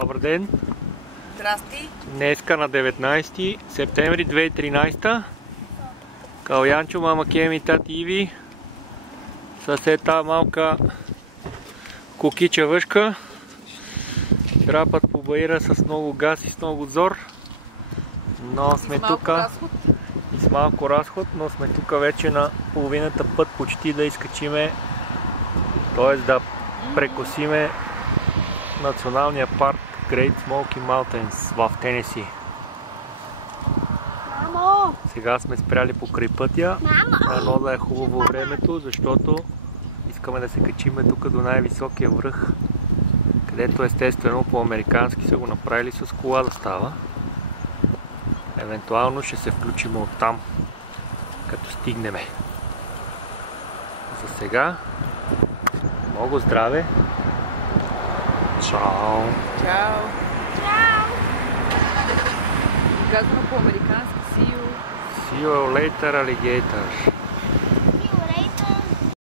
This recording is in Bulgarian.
Добър ден! Здрасти! Днеска на 19 септември 2013. Калянчо, мама Кеми, тати Иви, съсед тази малка кукича въшка. Драпат по баира с много газ и с много зор. Но сме тук и с малко разход, но сме тук вече на половината път почти да изкачиме, т.е. да прекосиме националния парк Great Smoky Mountains в Тенеси. Мамо! Сега сме спряли покрай пътя, но да е хубаво времето, защото искаме да се качиме тук до най-високия връх, където естествено по-американски са го направили с кола да става. Евентуално ще се включим оттам, като стигнеме. За сега, много здраве! Чао! Чао! Чао! Казваме по-американски see you. See you later, alligator!